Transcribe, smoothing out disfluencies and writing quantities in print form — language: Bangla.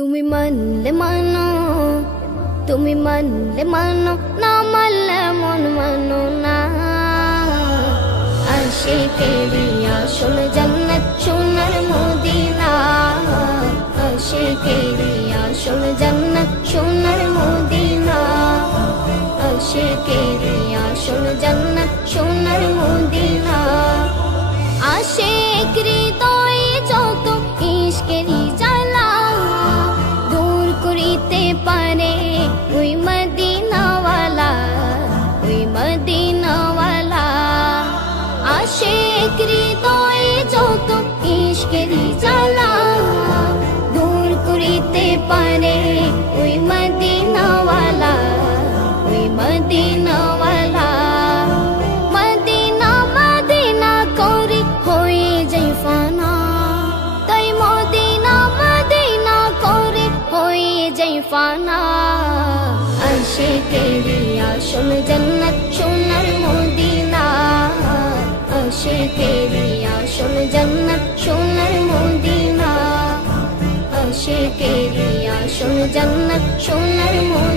তুমি মানলে মানো, তুমি মানলে মানো, না মানলে মন মানো না। আশিকেরি আসল জান্নাত সোনার মদিনা, আশিকেরি আসল জান্নাত সোনার মদিনা, আশিকেরি আসল জান্নাত সোনার মদিনা। আশিক হৃদয়ে যত ইশকেরি জ্বালা দূর করিতে পারে ওই মদিনাওয়ালা, ওই মদিনাওয়ালা। আশিক হৃদয়ে যত ইশকেরি জ্বালা দূর করিতে পারে ওই মদিনাওয়ালা, ওই মদিনাওয়ালা। মদিনা মদিনা করে হয়ে যাই ফানা, তাই মদিনা মদিনা করে হয়ে যাই ফানা। আশিকেরি আসল জান্নাত সোনার মদিনা, আশিকেরি আসল জান্নাত সোনার মদিনা, আশিকেরি আসল জান্নাত সোনার মদিনা।